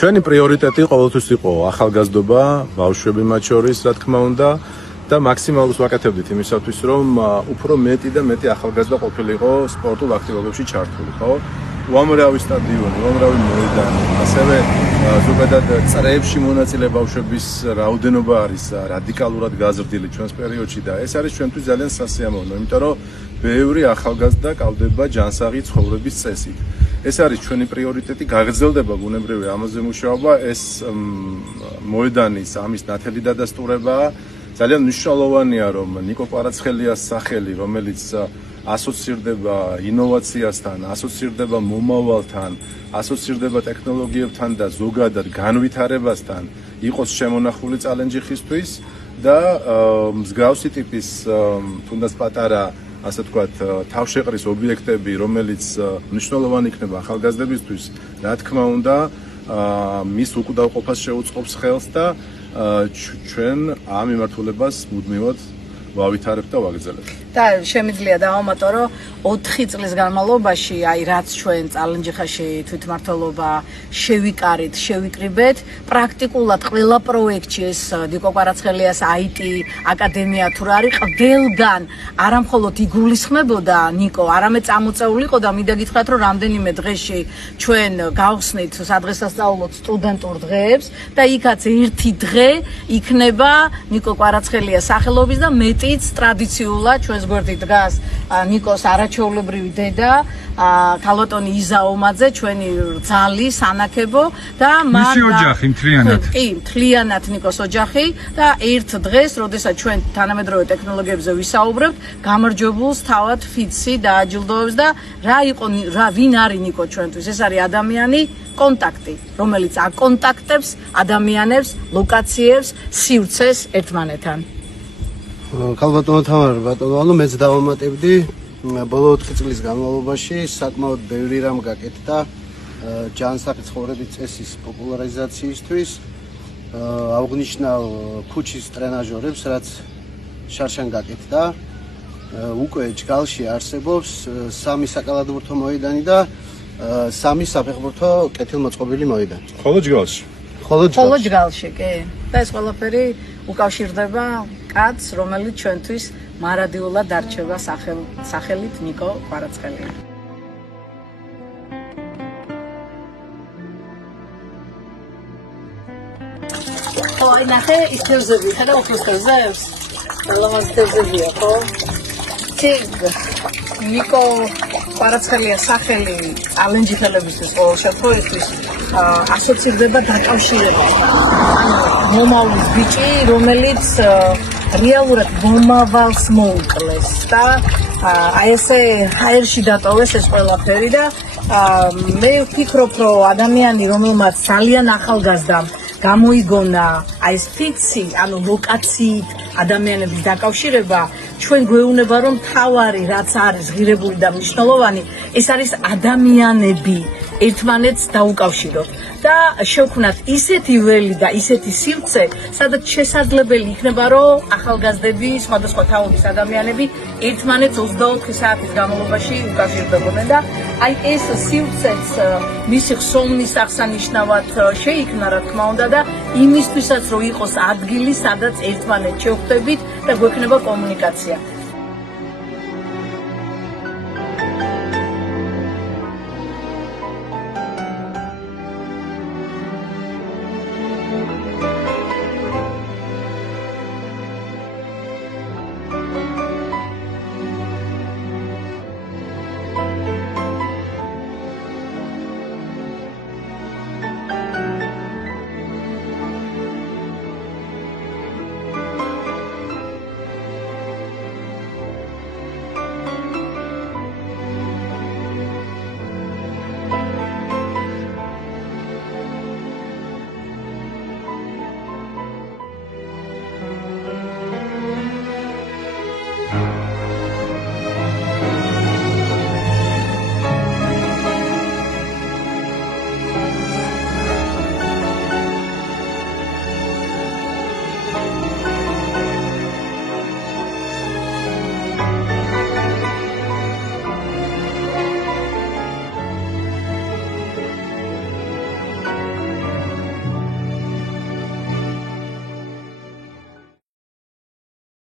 ჩვენი პრიორიტეტი ყოველთვის იყო ახალგაზრდობა, ბავშვები მათ შორის, რა თქმა უნდა, და მაქსიმალურს ვაკეთებდით იმისათვის, რომ უფრო მეტი და მეტი ახალგაზრდა ყოფილიყო სპორტულ აქტივობებში ჩართული, ხო? უამრავი სტადიონი, უამრავი მოედანი, ასევე ზოგადად წრეებში მონაწილე ბავშვების რაოდენობა არის რადიკალურად გაზრდილი ჩვენს პერიოდში და ეს არის ჩვენთვის ძალიან სასიამოვნო, იმიტომ რომ ბევრი ახალგაზრდა კავდება ჯანსაღი ცხოვრების წესით. ეს არის ჩვენი პრიორიტეტი, გაგრძელდება ბუნებრივი ამაზე მუშაობა, ეს მოედანის ამის ნათელი დადასტურებაა. ძალიან მნიშვნელოვანია, რომ ნიკო კვარაცხელიას სახელი, რომელიც ასოცირდება ინოვაციასთან, ასოცირდება მომავალთან, ასოცირდება ტექნოლოგიებთან და ზოგადად განვითარებასთან, იყოს შემონახული წალენჯიხისთვის და მსგავსი ტიპის თუნდაც პატარა, ასე ვთქვათ, თავშეყრის ობიექტები, რომელიც მნიშვნელოვანი იქნება ახალგაზრდებისთვის, რა თქმა უნდა, მის უკვდავყოფას შეუწყობს ხელს და ჩვენ ამ მიმართულებას მუდმივად ვავითარებთ და ვაგრძელებთ. და შემიძლია დავამატო, რომ 4 წლის განმავლობაში, აი რაც ჩვენ წალენჯიხაში თვითმმართველობა შევიკარით, შევიკრიბეთ, პრაქტიკულად ყველა პროექტში ეს ნიკო კვარაცხელიას IT აკადემია თუ რა არის, ყველგან არა მხოლოდ იგულისხმებოდა ნიკო, არამედ წამოწეულიყო და მინდა გითხრათ, რომ რამდენიმე დღეში ჩვენ გავხსნით სადღესასწაულოდ სტუდენტურ დღეებს და იქაც ერთი დღე იქნება ნიკო კვარაცხელიას სახელობის და მეტიც ტრადიციულად ჩვენს გვერდით დგას ნიკოს არაჩვეულებრივი დედა ქალბატონი იზა ომაძე, ჩვენი რძალი, სანაქებო და მისი ოჯახი მთლიანად. კი, მთლიანად ნიკოს ოჯახი და ერთ დღეს, როდესაც ჩვენ თანამედროვე ტექნოლოგიებზე ვისაუბრებთ, გამარჯვებულს თავად ფიცი დააჯილდოებს და ვინ არის ნიკო ჩვენთვის? ეს არის ადამიანი, კონტაქტი, რომელიც აკონტაქტებს ადამიანებს, ლოკაციებს, სივრცეს ერთმანეთთან. ქალბატონო თამარ ბატონო, მეც დავამატებდი, ბოლო 4 წლის განმავლობაში საკმაოდ ბევრი რამ გაკეთდა ჯანსაღი ცხოვრების წესის პოპულარიზაციისთვის. აღნიშნავ ქუჩის ტრენაჟორებს, რაც შარშან გაკეთდა. უკვე ჯგალში არსებობს 3 საკალათბურთო მოედანი და 3 საფეხბურთო კეთილმოწყობილი მოედანი. ხოლო ჯგალში. ხოლო ჯგალში, კი. და ეს ყველაფერი უკავშირდება კაცს, რომელიც ჩვენთვის მარადიულად დარჩება სახელით ნიკო კვარაცხელია. აი ნახე ის თევზები, ხედავ უფლის თევზებს? ლამაზ თევზებია, ხო? ნიკო კვარაცხელიას სახელი წალენჯიხელებისთვის ყოველ შემთხვევაში ასოცირდება დაკავშირებით. მომავლის ბიჭი, რომელიც რეალურად მომავალს მოუკლეს და აი ესე ჰაერში დატოვეს ეს ყველაფერი და მე ვფიქრობ, რომ ადამიანი, რომელმაც ძალიან ახალგაზრდამ გამოიგონა აი ეს ფიცი, ანუ ლოკაციით ადამიანების დაკავშირება, ჩვენ გვეუბნება, რომ თავარი რაც არის ღირებული და მნიშვნელოვანი, ეს არის ადამიანები ერთმანეთს დაუკავშიროთ და შევქმნათ ისეთი ველი და ისეთი სივრცე, სადაც შესაძლებელი იქნება, რომ ახალგაზრდები, სხვადასხვა თაობის ადამიანები ერთმანეთს 24 საათის განმავლობაში უკავშირდებოდნენ და აი ეს სივრცეც მისი ხსოვნის აღსანიშნავად შეიქმნა, რა თქმა უნდა და იმისთვისაც, რომ იყოს ადგილი, სადაც ერთმანეთს შევხვდებით და გვექნება კომუნიკაცია.